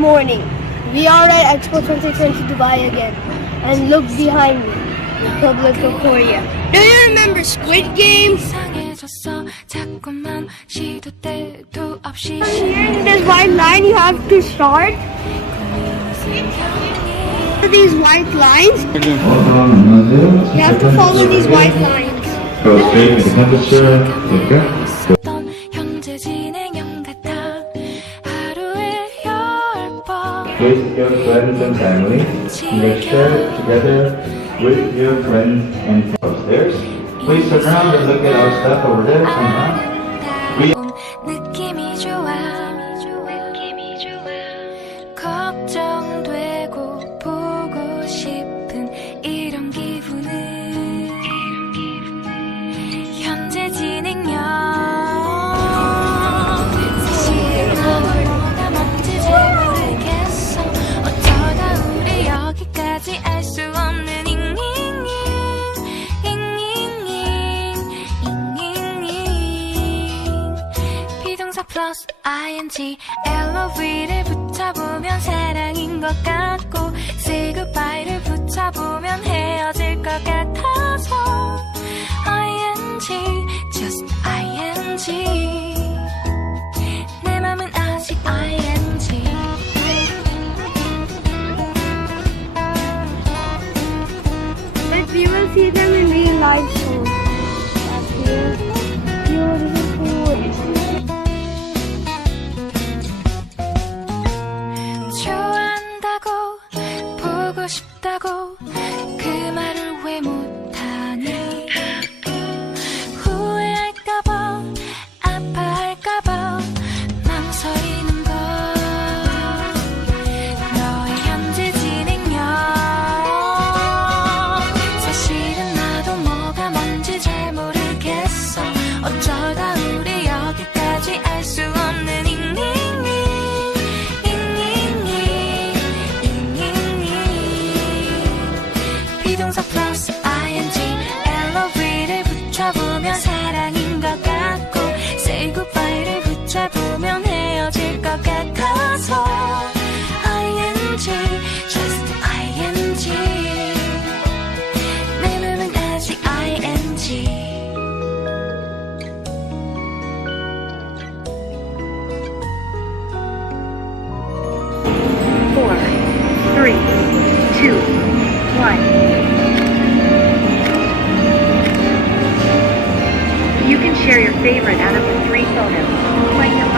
morning. We are at Expo 2020 Dubai again. And look behind me, Republic of Korea. Do you remember Squid Game? Here in this white line, you have to start. These white lines. You have to follow these white lines. Go straight to the temperature. Okay. With your friends and family, you may share it together with your friends and upstairs. Please turn around and look at our stuff over there. Turn around. 느낌이 좋아 걱정되고 보고 싶은 이런 기분은 현재 진행형 사실은 나도 뭐가 뭔지 잘 모르겠어 어쩌다 우리 여기까지 알 수 없는 비동사 플러스 ing LOV를 붙여보면 사랑인 것 같고 say goodbye를 붙여보면 헤어질 것 같아서 ing just ing 내 맘은 아직 ing But we will see them in real life soon. That's beautiful. 좋아한다고 보고 싶다고 그 말을 왜 못하니 후회할까봐 아파할까봐 망설이는 걸 너의 현재 진행형 사실은 나도 뭐가 뭔지 잘 모르겠어 어쩌다 우리 여기까지 알 수 없는 비동사 플러스 ing LOV를 붙여보면 사랑인 것 같고 say goodbye를 붙여보면 헤어질 것 같아서 ing just ing 내 맘은 아직 ing 4, 3, 2, 1. You can share your favorite out of the 3 photos. Find